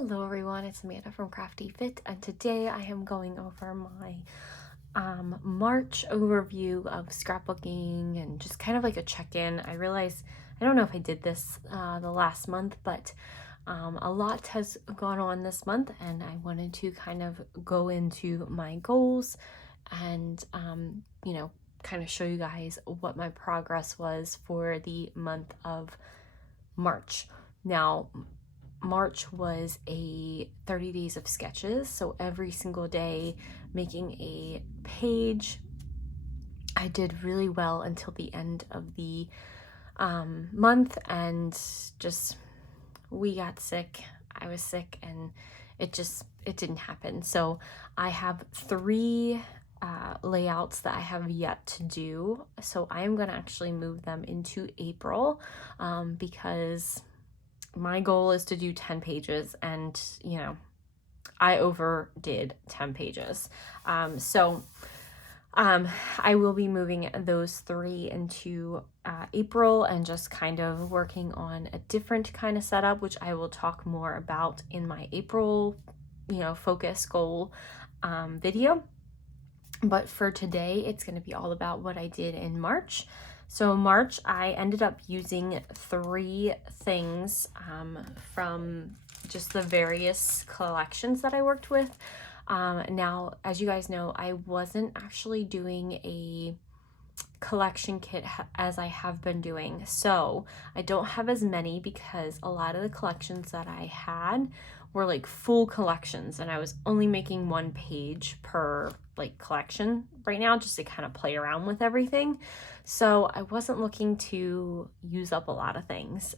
Hello everyone, it's Amanda from Crafty Fit, and today I am going over my March overview of scrapbooking and just kind of like a check-in. I realized, I don't know if I did this the last month, but a lot has gone on this month and I wanted to kind of go into my goals and, kind of show you guys what my progress was for the month of March. Now, March was a 30 days of sketches, so every single day making a page. I did really well until the end of the month, and just we got sick. I was sick, and it didn't happen. So I have three layouts that I have yet to do. So I am going to actually move them into April because my goal is to do 10 pages and, I overdid 10 pages. I will be moving those three into April and just kind of working on a different kind of setup, which I will talk more about in my April, focus goal video. But for today, it's going to be all about what I did in March. So March, I ended up using three things from just the various collections that I worked with. Now, as you guys know, I wasn't actually doing a collection kit as I have been doing. So I don't have as many because a lot of the collections that I had were like full collections and I was only making one page per collection right now just to kind of play around with everything. So I wasn't looking to use up a lot of things,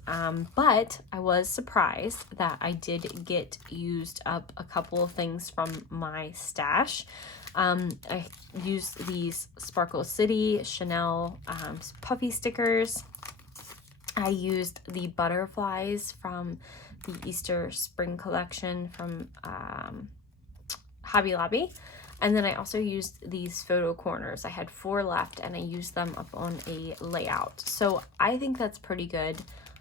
but I was surprised that I did get used up a couple of things from my stash. I used these Sparkle City Chanel puffy stickers. I used the butterflies from the Easter Spring collection from Hobby Lobby. And then I also used these photo corners. I had 4 left and I used them up on a layout. So I think that's pretty good.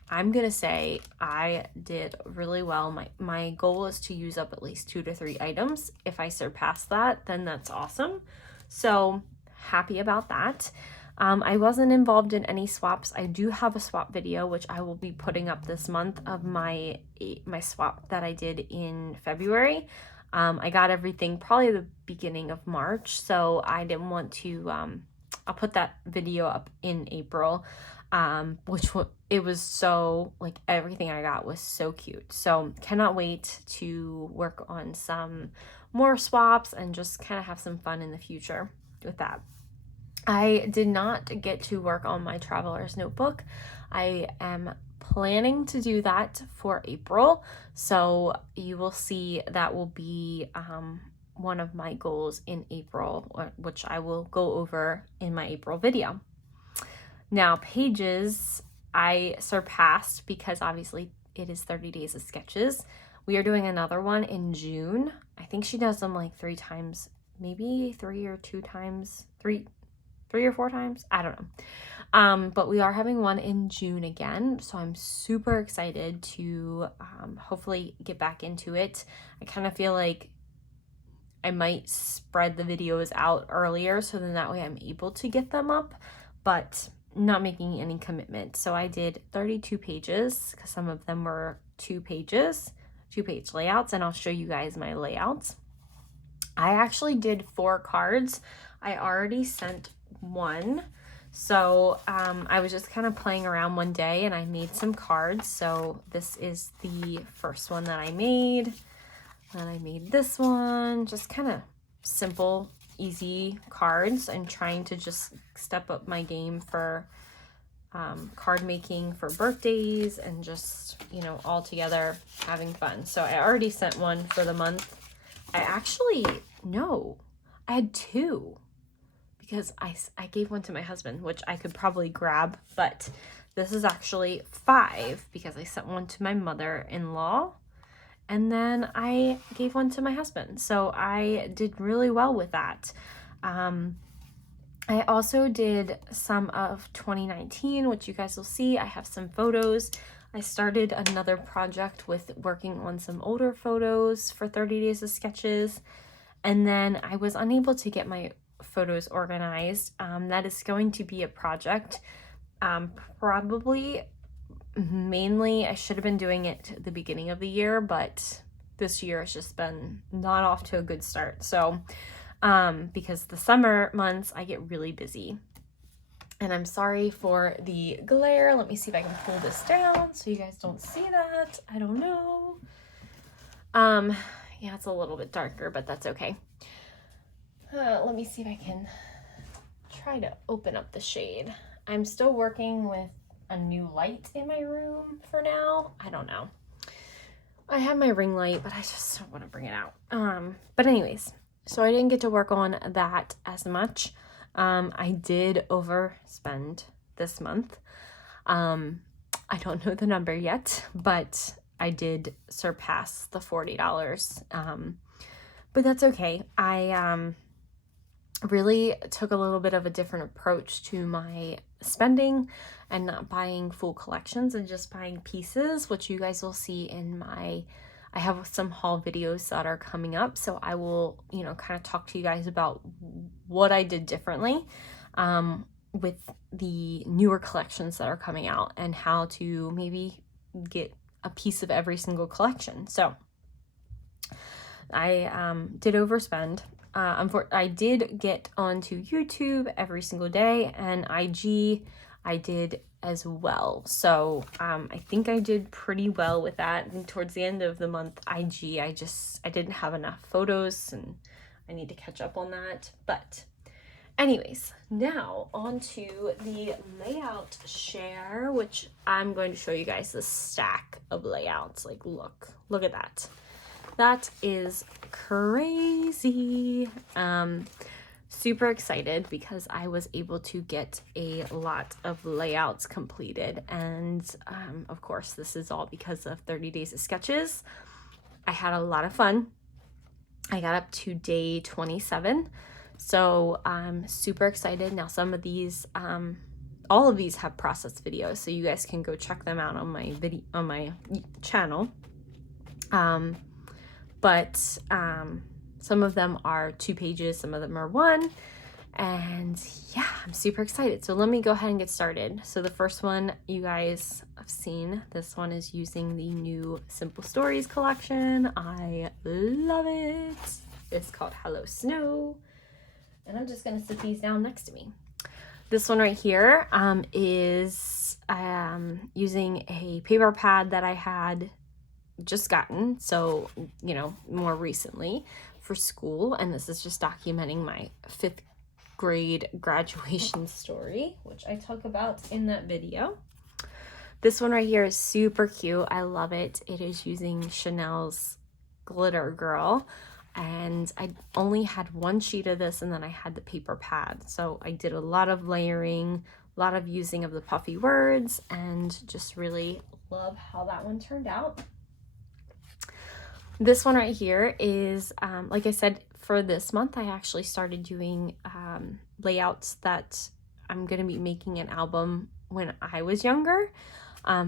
I'm gonna say I did really well. My goal is to use up at least 2 to 3 items. If I surpass that, then that's awesome. So happy about that. I wasn't involved in any swaps. I do have a swap video, which I will be putting up this month of my swap that I did in February. I got everything probably the beginning of March, so I didn't want to, I'll put that video up in April, it was so, everything I got was so cute. So cannot wait to work on some more swaps and just kind of have some fun in the future with that. I did not get to work on my traveler's notebook. I am planning to do that for April, so you will see that will be one of my goals in April, which I will go over in my April video. Now, pages I surpassed because obviously it is 30 days of sketches. We are doing another one in June. I think she does them like 3 times, maybe 3 or 2 times, 3 or 4 times, I don't know. But we are having one in June again, so I'm super excited to hopefully get back into it. I kind of feel like I might spread the videos out earlier so then that way I'm able to get them up, but not making any commitment. So I did 32 pages because some of them were 2-page layouts, and I'll show you guys my layouts. I actually did 4 cards. I already sent one. So I was just kind of playing around one day and I made some cards. So this is the first one that I made. Then I made this one, just kind of simple, easy cards. I'm trying to just step up my game for card making for birthdays and just, all together having fun. So I already sent one for the month. I had 2 because I gave one to my husband, which I could probably grab, but this is actually 5 because I sent one to my mother-in-law and then I gave one to my husband. So I did really well with that. I also did some of 2019, which you guys will see. I have some photos I started another project with working on some older photos for 30 days of sketches, and then I was unable to get my photos organized. That is going to be a project. Probably, mainly, I should have been doing it at the beginning of the year, but this year has just been not off to a good start. So, because the summer months, I get really busy. And I'm sorry for the glare. Let me see if I can pull this down so you guys don't see that. I don't know. Yeah, it's a little bit darker, but that's okay. Let me see if I can try to open up the shade. I'm still working with a new light in my room for now. I don't know. I have my ring light, but I just don't want to bring it out. But anyways, so I didn't get to work on that as much. I did overspend this month. I don't know the number yet, but I did surpass the $40. But that's okay. I really took a little bit of a different approach to my spending and not buying full collections and just buying pieces, which you guys will see in I have some haul videos that are coming up, so I will, kind of talk to you guys about what I did differently with the newer collections that are coming out and how to maybe get a piece of every single collection. So I did overspend. I did get onto YouTube every single day, and IG I did as well. So I think I did pretty well with that. And towards the end of the month, IG, I didn't have enough photos, and I need to catch up on that. But anyways, now on to the layout share, which I'm going to show you guys the stack of layouts. Like, look at that. That is crazy. Super excited because I was able to get a lot of layouts completed. And of course, this is all because of 30 days of sketches. I had a lot of fun. I got up to day 27. So I'm super excited. Now, some of these, all of these have process videos, so you guys can go check them out on my channel. But some of them are 2 pages, some of them are 1, and yeah, I'm super excited. So let me go ahead and get started. So the first one you guys have seen, this one is using the new Simple Stories collection. I love it. It's called Hello Snow, and I'm just gonna sit these down next to me. This one right here is using a paper pad that I had just gotten, so more recently for school, and this is just documenting my 5th grade graduation story, which I talk about in that video. This one right here is super cute. I love it. It is using Chanel's Glitter Girl, and I only had 1 sheet of this, and then I had the paper pad, so I did a lot of layering, a lot of using of the puffy words, and just really love how that one turned out. This one right here is, like I said, for this month, I actually started doing layouts that I'm going to be making an album when I was younger,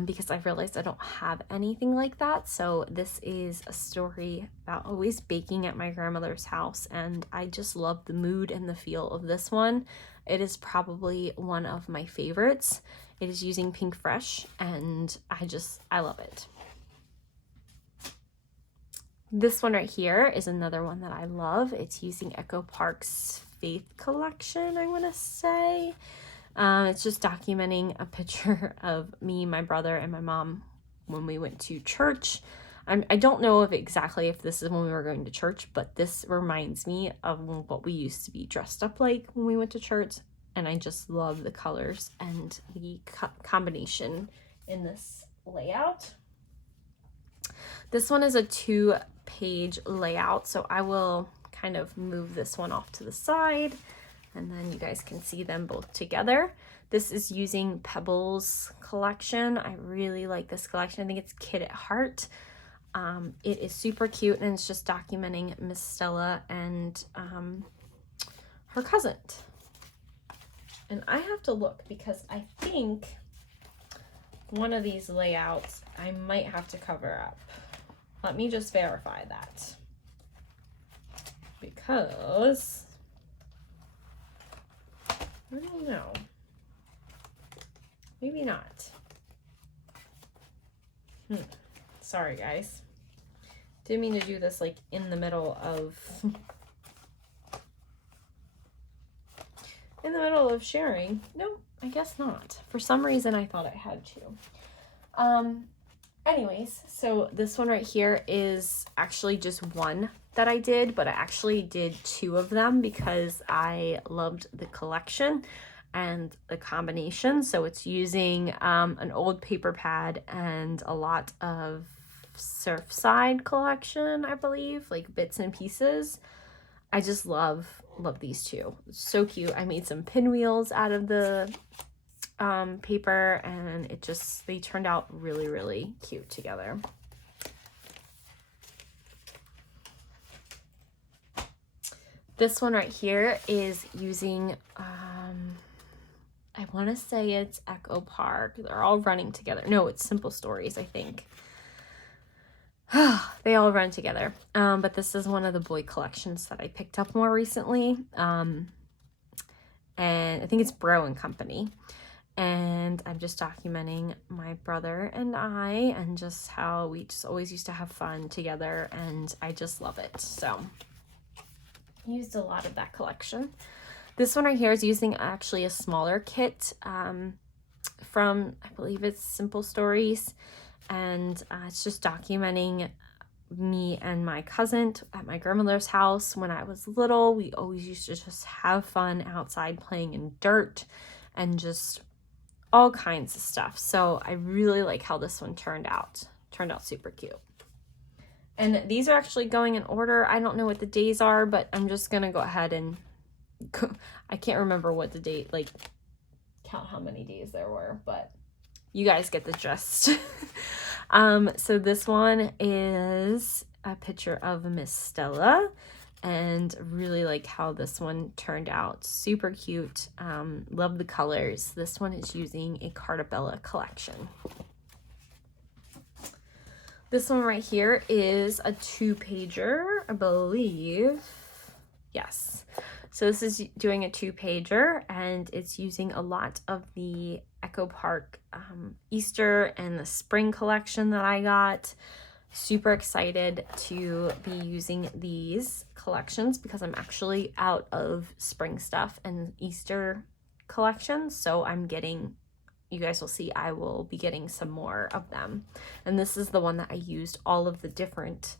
because I realized I don't have anything like that. So this is a story about always baking at my grandmother's house, and I just love the mood and the feel of this one. It is probably one of my favorites. It is using Pink Fresh, and I love it. This one right here is another one that I love. It's using Echo Park's Faith collection, I want to say. It's just documenting a picture of me, my brother, and my mom when we went to church. I don't know exactly if this is when we were going to church, but this reminds me of what we used to be dressed up like when we went to church. And I just love the colors and the combination in this layout. This one is a 2-page layout, so I will kind of move this one off to the side, and then you guys can see them both together. This is using Pebbles collection. I really like this collection. I think it's Kid at Heart. It is super cute, and it's just documenting Miss Stella and her cousin. And I have to look because I think one of these layouts I might have to cover up. Let me just verify that. Because I don't know. Maybe not. Sorry, guys. Didn't mean to do this like in the middle of sharing. No, I guess not. For some reason I thought I had to. Anyways, so this one right here is actually just one that I did, but I actually did two of them because I loved the collection and the combination. So it's using an old paper pad and a lot of Surfside collection, I believe, like bits and pieces. I just love these two. It's so cute. I made some pinwheels out of the paper, and they turned out really, really cute together. This one right here is using I want to say it's Echo Park. They're all running together. No, it's Simple Stories, I think. They all run together. But this is one of the boy collections that I picked up more recently. And I think it's Bro and Company. And I'm just documenting my brother and I, and just how we just always used to have fun together, and I just love it. So used a lot of that collection. This one right here is using actually a smaller kit from, I believe it's Simple Stories, and it's just documenting me and my cousin at my grandmother's house. When I was little, we always used to just have fun outside playing in dirt and just all kinds of stuff. So I really like how this one turned out super cute. And these are actually going in order. I don't know what the days are, but I'm just gonna go ahead and I can't remember what the date, like count how many days there were, but you guys get the gist. So this one is a picture of Miss Stella, and really like how this one turned out. Super cute. Love the colors. This one is using a Cartabella collection. This one right here is a 2-pager, I believe. Yes. So this is doing a 2-pager, and it's using a lot of the Echo Park Easter and the spring collection that I got. Super excited to be using these collections because I'm actually out of spring stuff and Easter collections. So I'm getting, you guys will see, I will be getting some more of them. And this is the one that I used all of the different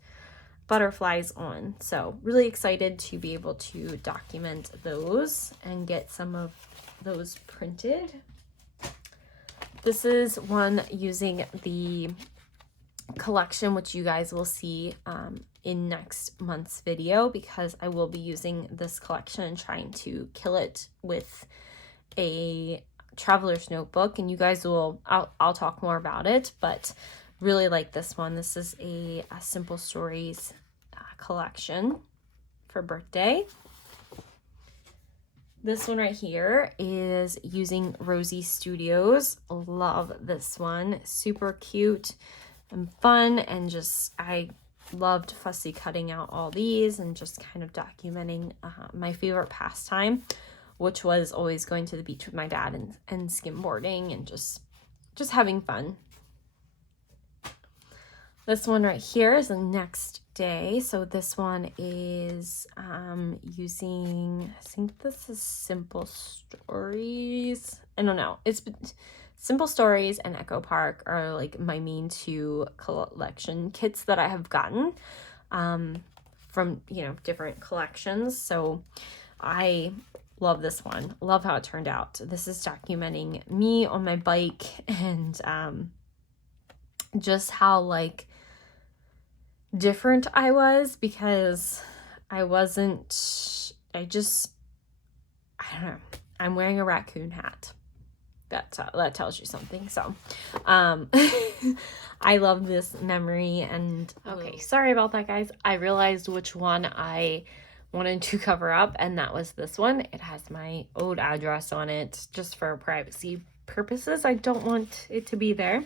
butterflies on. So really excited to be able to document those and get some of those printed. This is one using the collection, which you guys will see in next month's video, because I will be using this collection and trying to kill it with a traveler's notebook, and you guys will, I'll talk more about it, but really like this one. This is a Simple Stories collection for birthday. This one right here is using Rosie Studios. Love this one. Super cute and fun, and just I loved fussy cutting out all these and just kind of documenting my favorite pastime, which was always going to the beach with my dad and skimboarding and just having fun. This one right here is the next day. So this one is using, I think this is Simple Stories. I don't know. It's Simple Stories and Echo Park are like my main 2 collection kits that I have gotten from, you know, different collections. So I love this one. Love how it turned out. This is documenting me on my bike, and just how like different I was, because I don't know. I'm wearing a raccoon hat. That tells you something. So I love this memory. And okay, sorry about that, guys. I realized which one I wanted to cover up, and that was this one. It has my old address on it just for privacy purposes, I don't want it to be there.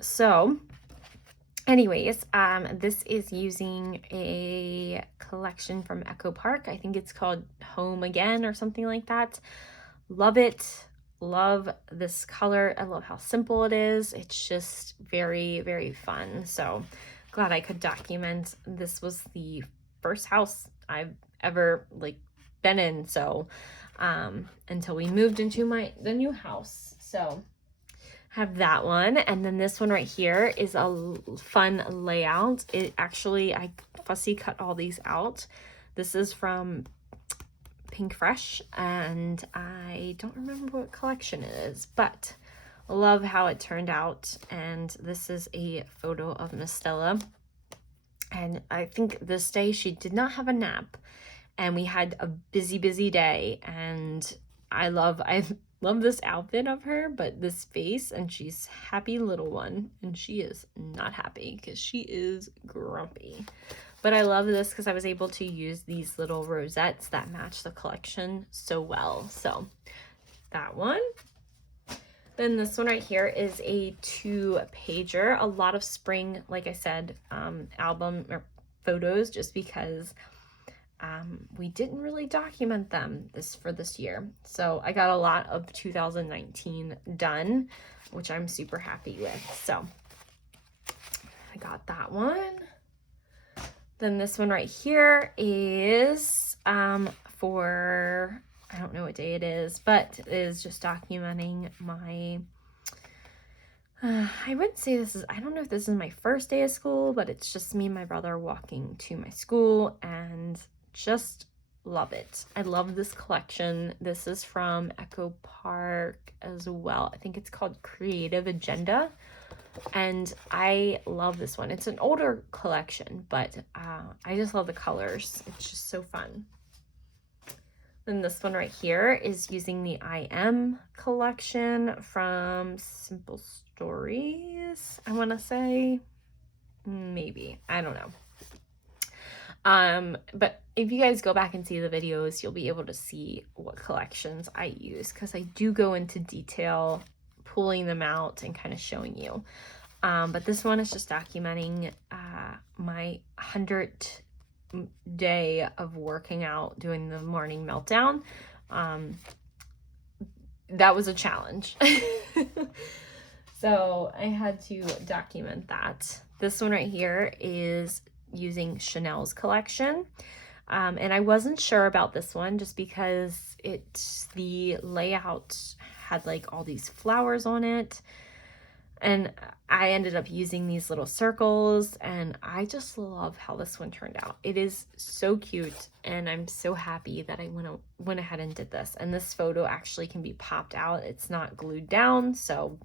So anyways, this is using a collection from Echo Park. I think it's called Home Again or something like that. Love it. Love this color. I love how simple it is. It's just very, very fun. So glad I could document. This was the first house I've ever like been in. So until we moved into the new house. So have that one. And then this one right here is a fun layout. It actually, I fussy cut all these out. This is from Pink Fresh, and I don't remember what collection it is, but I love how it turned out. And this is a photo of Miss Stella. And I think this day she did not have a nap, and we had a busy day. And I love this outfit of her, but this face, and she's happy little one, and she is not happy because she is grumpy. But I love this because I was able to use these little rosettes that match the collection so well. So that one. Then this one right here is a 2-pager. A lot of spring, like I said, album or photos, just because we didn't really document them for this year. So I got a lot of 2019 done, which I'm super happy with. So I got that one. Then this one right here is for, I don't know what day it is, but it is just documenting my, I wouldn't say this is, I don't know if this is my first day of school, but it's just me and my brother walking to my school, and just love it. I love this collection. This is from Echo Park as well. I think it's called Creative Agenda. And I love this one. It's an older collection, but I just love the colors. It's just so fun. Then this one right here is using the I Am collection from Simple Stories, I want to say. Maybe. I don't know. But if you guys go back and see the videos, you'll be able to see what collections I use, because I do go into detail pulling them out and kind of showing you. But this one is just documenting my 100th day of working out, doing the morning meltdown. That was a challenge. So I had to document that. This one right here is using Chanel's collection. And I wasn't sure about this one just because the layout had like all these flowers on it, and I ended up using these little circles, and I just love how this one turned out. It is so cute, and I'm so happy that I went ahead and did this. And this photo actually can be popped out. It's not glued down, so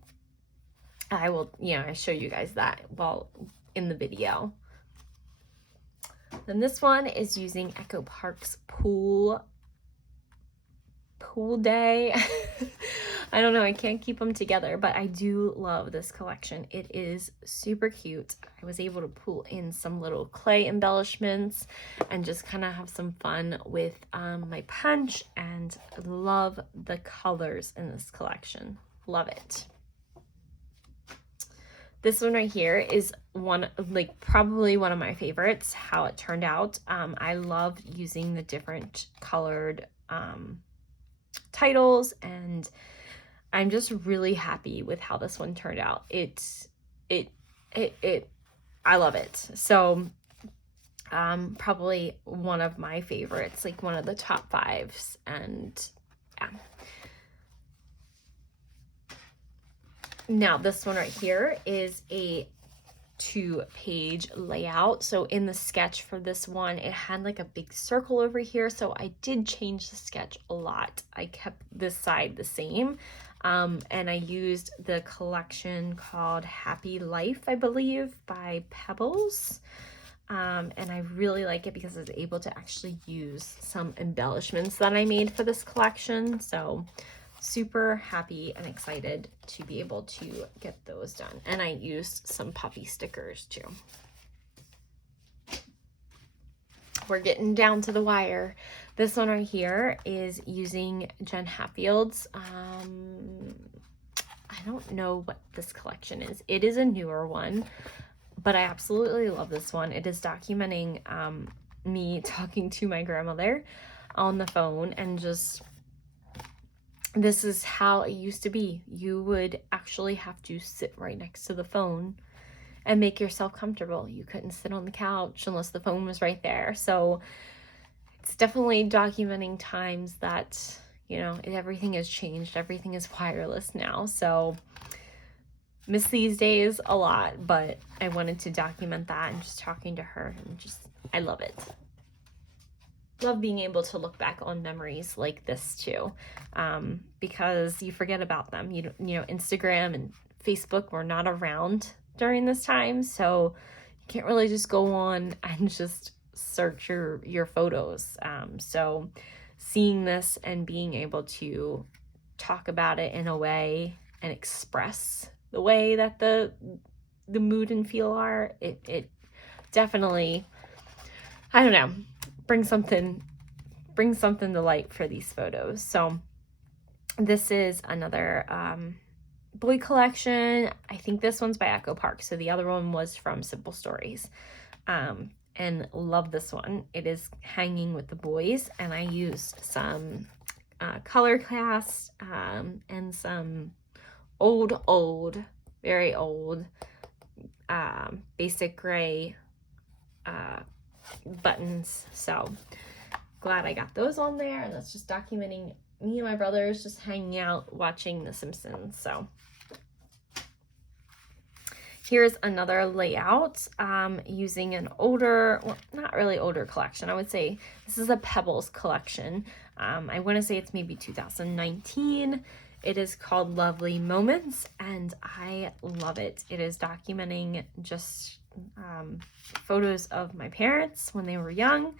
I will, I show you guys that while in the video. Then this one is using Echo Park's pool day. I don't know, I can't keep them together, but I do love this collection. It is super cute. I was able to pull in some little clay embellishments and just kind of have some fun with my punch, and love the colors in this collection. Love it. This one right here is probably one of my favorites, how it turned out. I love using the different colored titles, and I'm just really happy with how this one turned out. I love it. So probably one of my favorites, like one of the top 5s. And yeah. Now this one right here is a 2-page layout. So in the sketch for this one, it had like a big circle over here, so I did change the sketch a lot. I kept this side the same, and I used the collection called Happy Life, I believe, by Pebbles. And I really like it because I was able to actually use some embellishments that I made for this collection. So super happy and excited to be able to get those done. And I used some puppy stickers too. We're getting down to the wire. This one right here is using Jen Hatfield's I don't know what this collection is. It is a newer one, but I absolutely love this one. It is documenting me talking to my grandmother on the phone, and just, this is how it used to be. You would actually have to sit right next to the phone and make yourself comfortable. You couldn't sit on the couch unless the phone was right there. So it's definitely documenting times that, you know, everything has changed. Everything is wireless now. So miss these days a lot, but I wanted to document that and just talking to her, and just, I love it. Love being able to look back on memories like this too, because you forget about them. You know, Instagram and Facebook were not around during this time, so you can't really just go on and just search your photos. So seeing this and being able to talk about it in a way and express the way that the mood and feel are, it definitely, I don't know, bring something to light for these photos. So this is another boy collection. I think this one's by Echo Park. So the other one was from Simple Stories. And love this one. It is hanging with the boys, and I used some color cast and some very old basic gray buttons. So glad I got those on there, and that's just documenting me and my brothers just hanging out watching The Simpsons. So here's another layout using an older, well, not really older collection. I would say this is a Pebbles collection. I want to say it's maybe 2019. It is called Lovely Moments, and I love it. It is documenting just photos of my parents when they were young,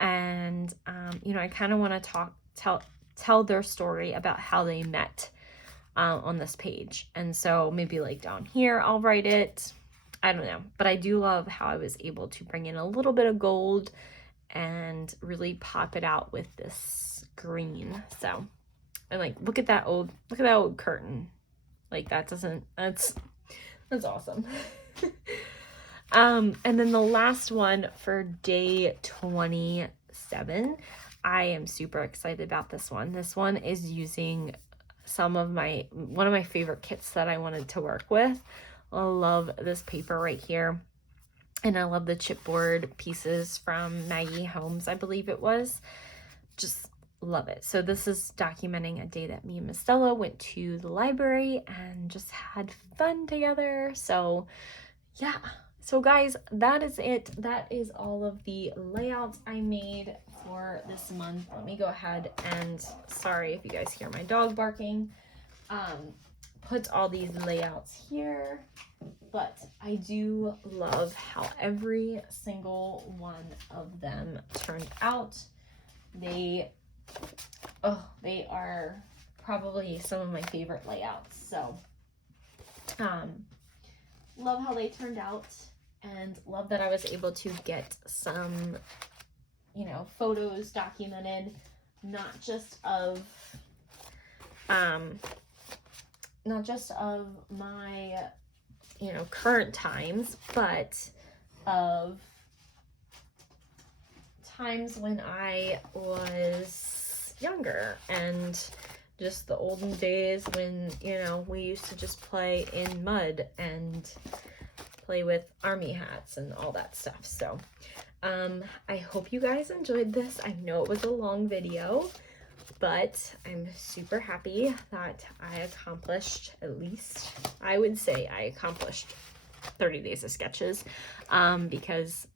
and you know, I kind of want to tell their story about how they met on this page. And so maybe like down here I'll write it, I don't know, but I do love how I was able to bring in a little bit of gold and really pop it out with this green. So, and like, look at that old curtain. Like, that's awesome. And then the last one for day 27, I am super excited about this one. This one is using one of my favorite kits that I wanted to work with. I love this paper right here, and I love the chipboard pieces from Maggie Holmes, I believe it was. Just love it. So this is documenting a day that me and Miss Stella went to the library and just had fun together. So yeah, so guys, that is it. That is all of the layouts I made for this month. Let me go ahead and, sorry if you guys hear my dog barking, put all these layouts here. But I do love how every single one of them turned out. They are probably some of my favorite layouts. So love how they turned out, and love that I was able to get some, you know, photos documented, not just of my, you know, current times, but of times when I was younger, and just the olden days when, you know, we used to just play in mud and play with army hats and all that stuff. So I hope you guys enjoyed this. I know it was a long video, but I'm super happy that I accomplished, at least I would say I accomplished 30 days of sketches, because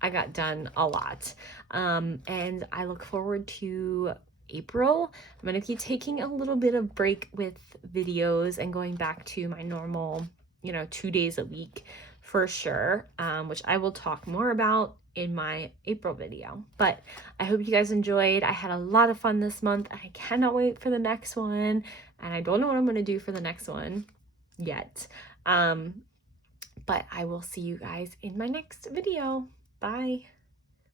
I got done a lot. And I look forward to April. I'm going to be taking a little bit of break with videos and going back to my normal, you know, 2 days a week for sure, which I will talk more about in my April video. But I hope you guys enjoyed. I had a lot of fun this month. I cannot wait for the next one, and I don't know what I'm going to do for the next one yet. But I will see you guys in my next video. Bye.